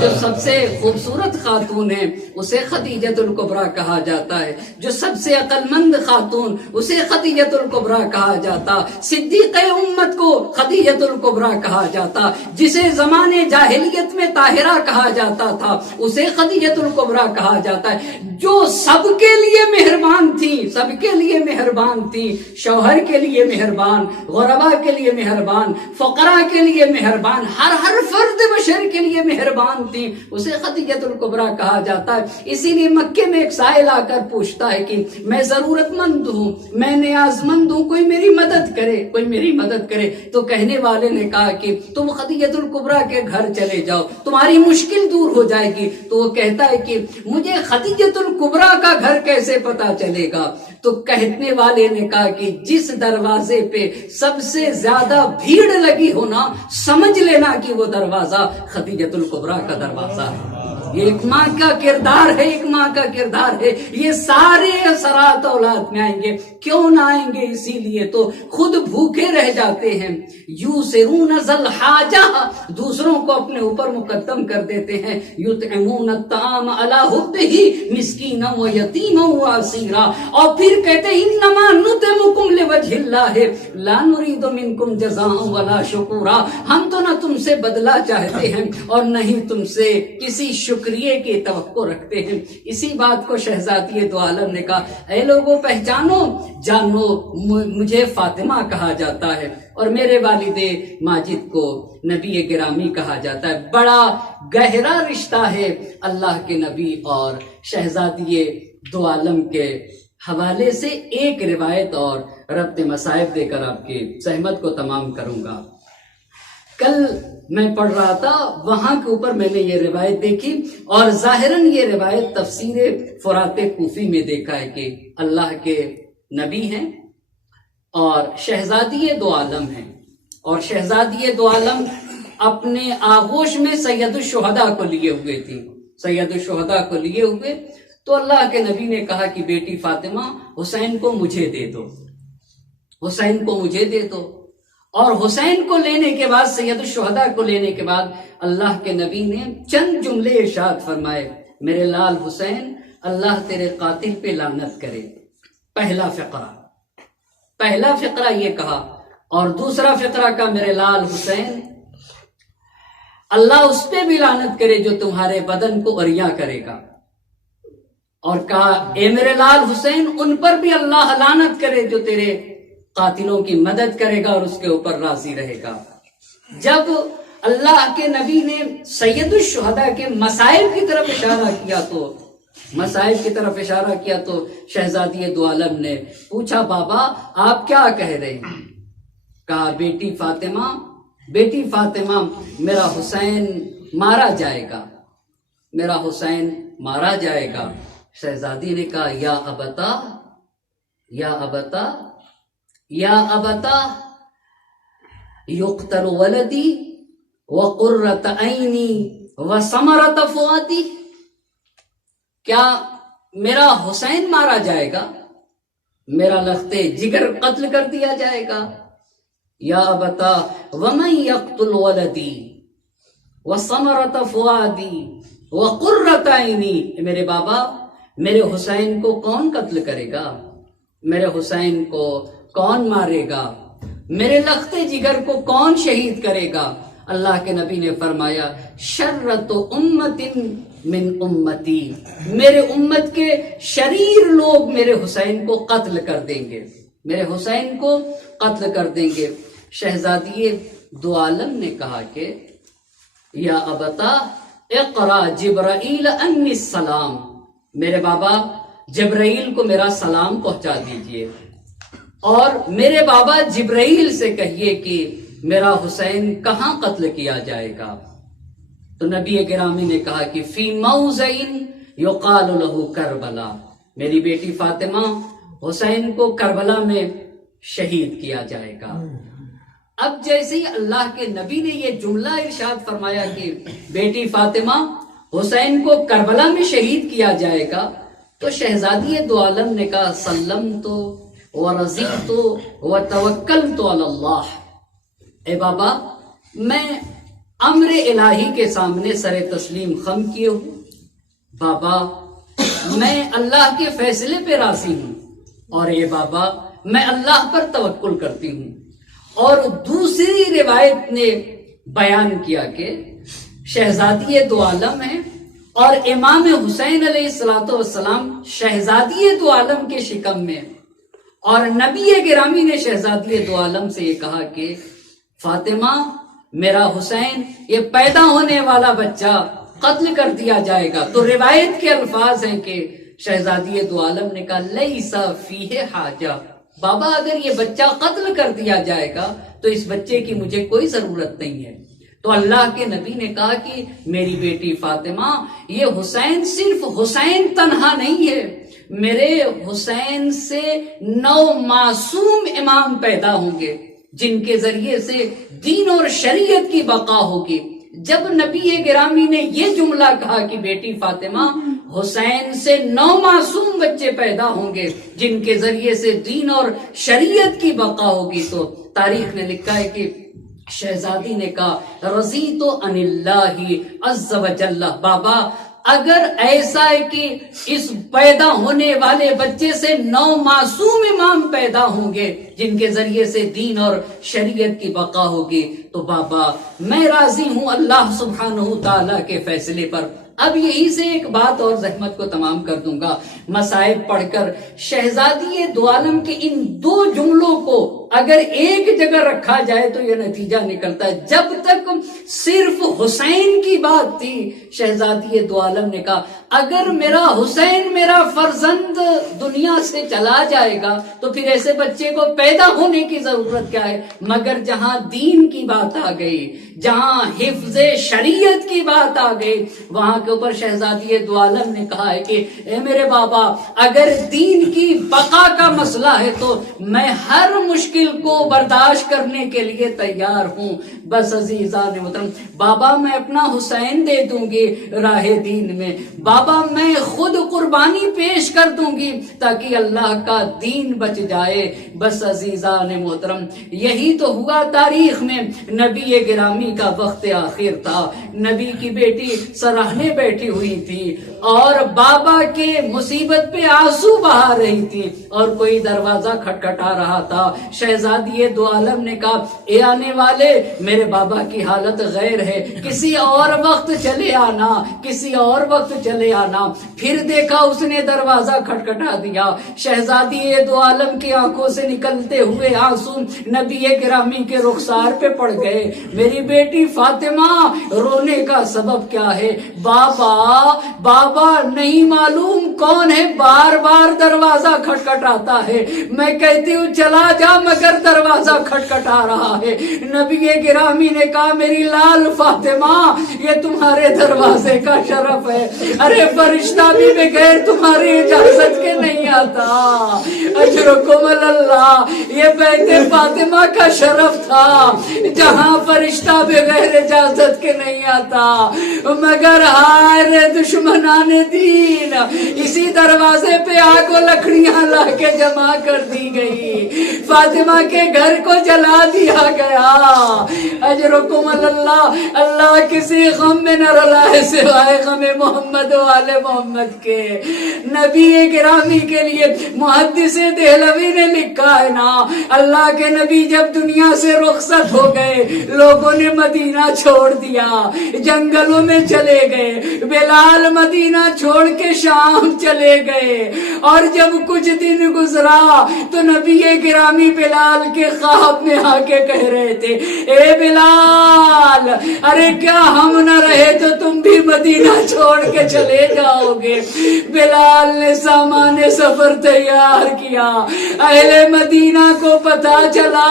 جو سب سے خوبصورت خاتون ہے اسے خدیجۃ الکبریٰ کہا جاتا ہے. جو سب سے عقل مند خاتون اسے خدیجۃ الکبریٰ کہا جاتا. صدیقہ امت کو خدیجۃ الکبریٰ کہا جاتا. جسے زمانے جاہلیت میں طاہرہ کہا جاتا تھا اسے خدیجۃ الکبریٰ کہا جاتا ہے. جو سب کے لیے مہربان تھی، سب کے لیے مہربان تھی، شوہر کے لیے مہربان، غربا کے لیے مہربان، فقراء کے لیے مہربان، ہر فرد بشر کے لیے مہربان تھی، اسے خدیجۃ الکبریٰ کہا جاتا ہے. اسی لیے مکے میں ایک سائل آ کر پوچھتا ہے کہ میں ضرورت مند ہوں، میں نیاز مند ہوں، کوئی میری مدد کرے، کوئی میری مدد کرے. تو کہنے والے نے کہا کہ تم خدیجۃ الکبریٰ کے گھر چلے جاؤ، تمہاری مشکل دور ہو جائے گی. تو وہ کہتا ہے کہ مجھے خدیجۃ الکبریٰ کا گھر کیسے پتا چلے گا؟ تو کہنے والے نے کہا کہ جس دروازے پہ سب سے زیادہ بھیڑ لگی ہونا سمجھ لینا کہ وہ دروازہ خدیجۃ الکبریٰ کا دروازہ ہے. یہ ایک ماں کا کردار ہے، ایک ماں کا کردار ہے. یہ سارے اثرات اولاد میں آئیں گے، کیوں نہ آئیں گے؟ اسی لیے تو خود بھوکے رہ جاتے ہیں. یوسرون ذل حاجہ، دوسروں کو اپنے اوپر مقدم کر دیتے ہیں. یطعمون الطعام علی حبہ مسکینا و یتیما و اسیرا. اور پھر کہتے ہیں انما نطعمکم لوجہ اللہ لا نرید منکم جزاء ولا شکورا. ہم تو نہ تم سے بدلہ چاہتے ہیں اور نہ ہی تم سے کسی شکر شکریہ کی توقع رکھتے ہیں۔ اسی بات کو شہزادی دو عالم نے کہا، اے لوگوں پہچانو، جانو مجھے فاطمہ کہا جاتا ہے اور میرے والد ماجد کو نبی گرامی کہا جاتا ہے۔ بڑا گہرا رشتہ ہے اللہ کے نبی اور شہزادی دو عالم کے حوالے سے ایک روایت اور ربط مصائب دے کر آپ کی زحمت کو تمام کروں گا۔ کل میں پڑھ رہا تھا، وہاں کے اوپر میں نے یہ روایت دیکھی اور ظاہراً یہ روایت تفسیر فرات کوفی میں دیکھا ہے کہ اللہ کے نبی ہیں اور شہزادی دو عالم ہیں، اور شہزادی دو عالم اپنے آغوش میں سید الشہداء کو لیے ہوئے تھی، سید الشہداء کو لیے ہوئے، تو اللہ کے نبی نے کہا کہ بیٹی فاطمہ حسین کو مجھے دے دو، حسین کو مجھے دے دو۔ اور حسین کو لینے کے بعد، سید الشہداء کو لینے کے بعد اللہ کے نبی نے چند جملے ارشاد فرمائے، میرے لال حسین اللہ تیرے قاتل پہ لعنت کرے۔ پہلا فقرہ یہ کہا، اور دوسرا فقرہ کا میرے لال حسین اللہ اس پہ بھی لعنت کرے جو تمہارے بدن کو عریاں کرے گا، اور کہا اے میرے لال حسین ان پر بھی اللہ لعنت کرے جو تیرے قاتلوں کی مدد کرے گا اور اس کے اوپر راضی رہے گا۔ جب اللہ کے نبی نے سید الشہداء کے مسائل کی طرف اشارہ کیا تو شہزادی دو عالم نے پوچھا، بابا آپ کیا کہہ رہے ہیں؟ کہا بیٹی فاطمہ میرا حسین مارا جائے گا، میرا حسین مارا جائے گا۔ شہزادی نے کہا یا ابتا یقتل ولدی وقرۃ عینی وثمرۃ فؤادی، کیا میرا حسین مارا جائے گا، میرا لخت جگر قتل کر دیا جائے گا؟ یا ابتا ومن یقتل ولدی وثمرۃ فؤادی وقرۃ عینی، میرے بابا میرے حسین کو کون قتل کرے گا، میرے حسین کو کون مارے گا، میرے لخت جگر کو کون شہید کرے گا؟ اللہ کے نبی نے فرمایا شرۃ امت من امتی، میرے امت کے شریر لوگ میرے حسین کو قتل کر دیں گے، میرے حسین کو قتل کر دیں گے۔ شہزادی دو عالم نے کہا کہ یا ابتا اقرا جبرائیل انی السلام، میرے بابا جبرائیل کو میرا سلام پہنچا دیجئے، اور میرے بابا جبرائیل سے کہیے کہ میرا حسین کہاں قتل کیا جائے گا؟ تو نبی گرامی نے کہا کہ فی موضع یقال لہ کربلا، میری بیٹی فاطمہ حسین کو کربلا میں شہید کیا جائے گا۔ اب جیسے ہی اللہ کے نبی نے یہ جملہ ارشاد فرمایا کہ بیٹی فاطمہ حسین کو کربلا میں شہید کیا جائے گا، تو شہزادی دو عالم نے کہا سلمت ورضیت وتوکلت علی اللہ، اے بابا میں امر الہی کے سامنے سر تسلیم خم کیے ہوں، بابا میں اللہ کے فیصلے پہ راضی ہوں، اور اے بابا میں اللہ پر توکل کرتی ہوں۔ اور دوسری روایت نے بیان کیا کہ شہزادی دو عالم ہیں اور امام حسین علیہ السلام شہزادی دو عالم کے شکم میں، اور نبی گرامی نے شہزادی دو عالم سے یہ کہا کہ فاطمہ میرا حسین یہ پیدا ہونے والا بچہ قتل کر دیا جائے گا۔ تو روایت کے الفاظ ہیں کہ شہزادی دو عالم نے کہا لیس فیہ حاجہ، بابا اگر یہ بچہ قتل کر دیا جائے گا تو اس بچے کی مجھے کوئی ضرورت نہیں ہے۔ تو اللہ کے نبی نے کہا کہ میری بیٹی فاطمہ یہ حسین صرف حسین تنہا نہیں ہے، میرے حسین سے 9 معصوم امام پیدا ہوں گے جن کے ذریعے سے دین اور شریعت کی بقا ہوگی۔ جب نبی گرامی نے یہ جملہ کہا کہ بیٹی فاطمہ حسین سے 9 معصوم بچے پیدا ہوں گے جن کے ذریعے سے دین اور شریعت کی بقا ہوگی، تو تاریخ نے لکھا ہے کہ شہزادی نے کہا رضیت عن اللہ عز وجل، بابا اگر ایسا ہے کہ اس پیدا ہونے والے بچے سے 9 معصوم امام پیدا ہوں گے جن کے ذریعے سے دین اور شریعت کی بقا ہوگی، تو بابا میں راضی ہوں اللہ سبحانہ تعالیٰ کے فیصلے پر، اب یہی سے ایک بات اور زحمت کو تمام کر دوں گا، مصائب پڑھ کر شہزادی دو عالم کے ان دو جملوں کو اگر ایک جگہ رکھا جائے تو یہ نتیجہ نکلتا ہے، جب تک صرف حسین کی بات تھی شہزادی دو عالم نے کہا اگر میرا حسین میرا فرزند دنیا سے چلا جائے گا تو پھر ایسے بچے کو پیدا ہونے کی ضرورت کیا ہے، مگر جہاں دین کی بات آ گئی، جہاں حفظ شریعت کی بات آ گئی، وہاں کے اوپر شہزادی دو عالم نے کہا ہے کہ اے میرے بابا اگر دین کی بقا کا مسئلہ ہے تو میں ہر مشکل کو برداشت کرنے کے لیے تیار ہوں، بس عزیزان محترم بابا میں اپنا حسین دے دوں گی راہ دین میں، بابا میں خود قربانی پیش کر دوں گی تاکہ اللہ کا دین بچ جائے، بس عزیزان محترم یہی تو ہوا تاریخ میں۔ نبی گرامی کا وقت آخر تھا، نبی کی بیٹی سراہنے بیٹھی ہوئی تھی اور بابا کے مصیبت پہ آنسو بہا رہی تھی اور کوئی دروازہ کھٹکھٹا رہا تھا۔ شہزادی دو عالم نے کہا اے آنے والے میرے بابا کی حالت غیر ہے، کسی اور وقت چلے آنا، کسی اور وقت چلے آنا۔ پھر دیکھا اس نے دروازہ کھٹکھٹا دیا، شہزادی دو عالم کی آنکھوں سے نکلتے ہوئے آنسو نبی گرامی کے رخسار پہ پڑ گئے۔ میری بیٹی فاطمہ رونے کا سبب کیا ہے؟ بابا نہیں معلوم کون ہے، بار بار دروازہ کھٹکھٹاتا ہے، میں کہتی ہوں چلا جا مگر دروازہ کھٹکھٹا رہا ہے۔ نبی گرامی نے کہا میری لال فاطمہ یہ تمہارے دروازے کا شرف ہے، ارے فرشتہ بھی بغیر تمہاری اجازت کے نہیں آتا، اجرکم اللہ، یہ بیت فاطمہ کا شرف تھا جہاں فرشتہ بغیر اجازت کے نہیں آتا، مگر ہائے دشمنان دین اسی دروازے پہ آگ و لکڑیاں لا کے جمع کر دی گئی، فاطمہ کے گھر کو جلا دیا گیا، اجرکم اللہ، اللہ کسی غم میں نہ رلائے سوائے غم محمد و آل محمد کے۔ نبی گرامی کے لیے محدث دہلوی نے لکھا ہے نا، اللہ کے نبی جب دنیا سے رخصت ہو گئے لوگوں نے مدینہ چھوڑ دیا، جنگلوں میں چلے گئے، بلال مدینہ چھوڑ کے شام چلے گئے، اور جب کچھ دن گزرا تو نبی گرامی بلال کے خواب میں آ کے کہہ رہے تھے اے بلال ارے کیا ہم نہ رہے تو تم بھی مدینہ چھوڑ کے چلے جاؤ گے؟ بلال نے سامان سفر تیار کیا، اہل مدینہ کو پتا چلا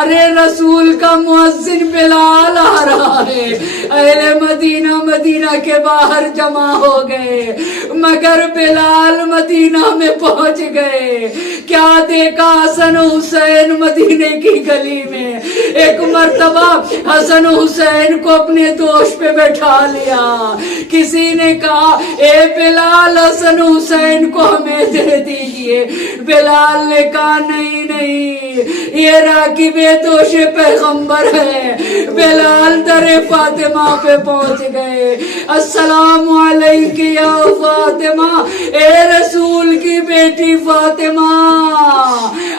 ارے رسول کا مؤذن بلال آ رہا ہے، اہل مدینہ کے باہر جمع ہو گئے، مگر بلال مدینہ میں پہنچ گئے، کیا دیکھا حسن حسین مدینے کی گلی میں، ایک مرتبہ حسن حسین کو اپنے دوش پہ بیٹھا لیا، کسی نے کہا اے بلال حسن حسین کو ہمیں دے دیجئے، بلال نے کہا نہیں یہ راکب دوش پیغمبر ہے، بلال در فاطمہ پہ پہنچ گئے، السلام علیکم یا فاطمہ، اے رسول کی بیٹی فاطمہ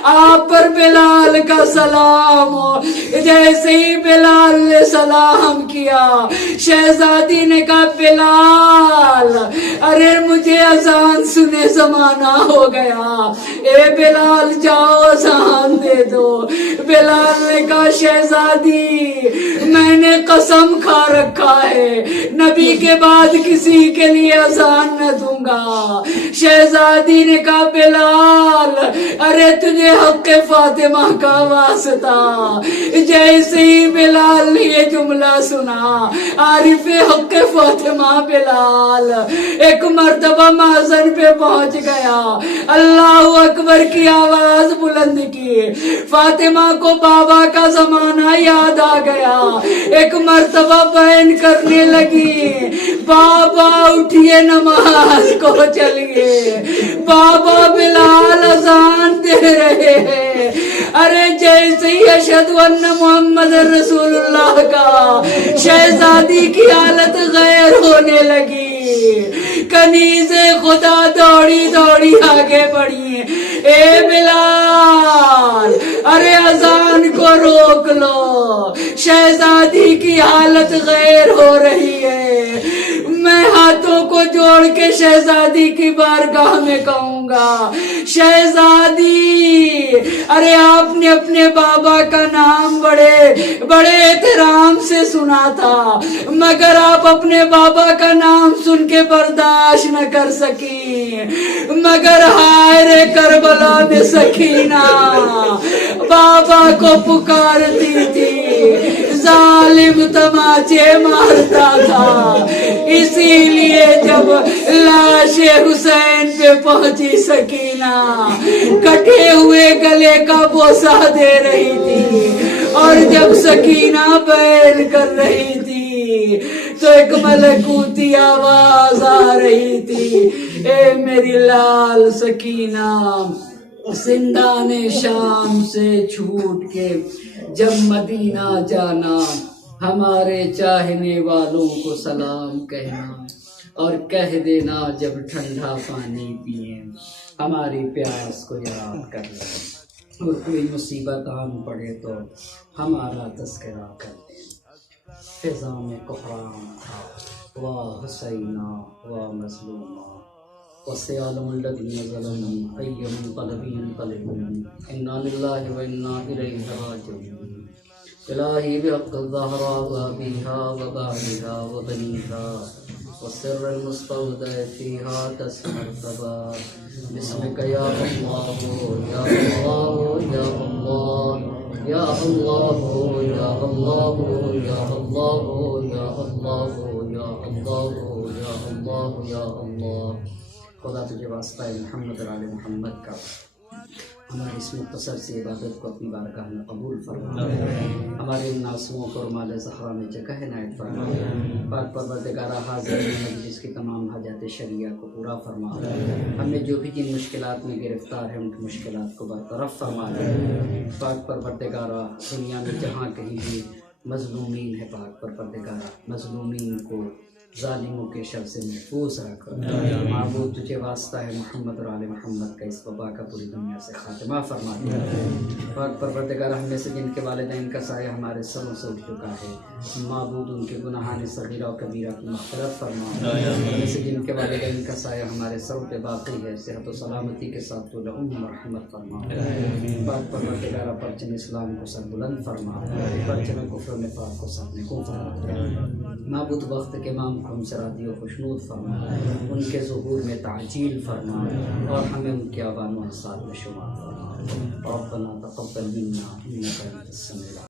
آپ پر بلال کا سلام ہو۔ جیسے ہی بلال نے سلام کیا شہزادی نے کہا بلال ارے مجھے اذان سنے زمانہ ہو گیا، اے بلال جاؤ اذان دے دو۔ بلال نے کہا شہزادی میں نے قسم کھا رکھا ہے نبی کے بعد کسی کے لیے اذان نہ دوں گا۔ شہزادی نے کہا بلال ارے تجھے حق فاطمہ کا واسطہ۔ جیسے ہی بلال نے یہ جملہ سنا عارف حق فاطمہ بلال ایک مرتبہ مازن پہ پہنچ گیا، اللہ اکبر کی آواز بلند کی، فاطمہ کو بابا کا زمانہ یاد آ گیا، ایک مرتبہ بیان کرنے لگی بابا اٹھیے نماز کو چلیے، بابا بلال اذان دے رہے ہیں۔ ارے جیسے ہی اشہد ان محمد رسول اللہ کا شہزادی کی حالت غیر ہونے لگی، کنیز خدا دوڑی دوڑی آگے بڑھی، اے بلال ارے اذان کو روک لو، شہزادی کی حالت غیر ہو رہی ہے۔ میں ہاتھوں کو جوڑ کے شہزادی کی بارگاہ میں کہوں گا، شہزادی ارے آپ نے اپنے بابا کا نام بڑے احترام سے سنا تھا، مگر آپ اپنے بابا کا نام سن کے برداشت نہ کر سکی، مگر ہائے رے کربلا میں سکینہ بابا کو پکارتی تھی، ظالم تماچے مارتا تھا، اسی لیے جب لاش حسین پہ پہنچی سکینہ کٹے ہوئے گلے کا بوسہ دے رہی تھی، اور جب سکینہ بیان کر رہی تھی تو ایک ملکوتی آواز آ رہی تھی، اے میری لال سکینہ، زندان شام سے چھوٹ کے جب مدینہ جانا، ہمارے چاہنے والوں کو سلام کہنا، اور کہہ دینا جب ٹھنڈا پانی پیئیں ہماری پیاس کو یاد کرنا، اور کوئی مصیبت آن پڑے تو ہمارا تذکرہ کر دیں۔ فضا میں کحرام تھا واہ حسینہ واہ مظلومہ، وَالسَّيَعْلَمُ الَّذِينَ ظَلَمُوا أَيَّ مُنقَلَبٍ ينقلبون إِنَّا لِلَّهِ وَإِنَّا إِلَيْهِ راجعون۔ الہی بحق الزہرا وابیہا وبعلہا وبنیہا والسر المستودع فیہا تسمرتبا، بسمک یا اللہ یا اللہ یا اللہ یا اللہ یا اللہ یا اللہ یا اللہ یا اللہ یا اللہ یا اللہ۔ خدا تجھے واسطہ ہے محمد اور آل محمد کا ہماری اس مختصر سی عبادت کو اپنی بارگاہ میں قبول فرما، ہمارے ان معصوموں کو مال زہرا میں جگہ عنایت فرما، پاک پروردگارہ حاضر مجلس کی تمام حاجات شرعیہ کو پورا فرما، ہمیں جو بھی جن مشکلات میں گرفتار ہیں ان کی مشکلات کو برطرف فرما، پاک پروردگارہ دنیا میں جہاں کہیں بھی مظلومین ہے، پاک پروردگارہ مظلومین کو ظالموں کے شر سے محفوظ رکھ، معبود تجھے واسطہ ہے محمد اور آل محمد کا اس وبا کا پوری دنیا سے خاتمہ فرما دے، پاک پروردگار ہم میں سے جن کے والدین کا سایہ ہمارے سروں سے اٹھ چکا ہے، معبود ان کے گناہان صغیرہ و کبیرہ کی مغفرت فرما، ہم میں سے جن کے والدین کا سایہ ہمارے سروں پہ باقی ہے صحت و سلامتی کے ساتھ تو لہم مرحمت فرما، پاک پروردگار پرچم اسلام کو سر بلند فرما، پرچم کفر و نفاق کو سر نگوں فرما، معبود وقت کے امام کو ہم سے راضی و خوشنود فرما، ان کے ظہور میں تعجیل فرما، اور ہمیں ان کے آبان و حساب میں شمار فرما، ربنا تقبل منا انک انت السمیع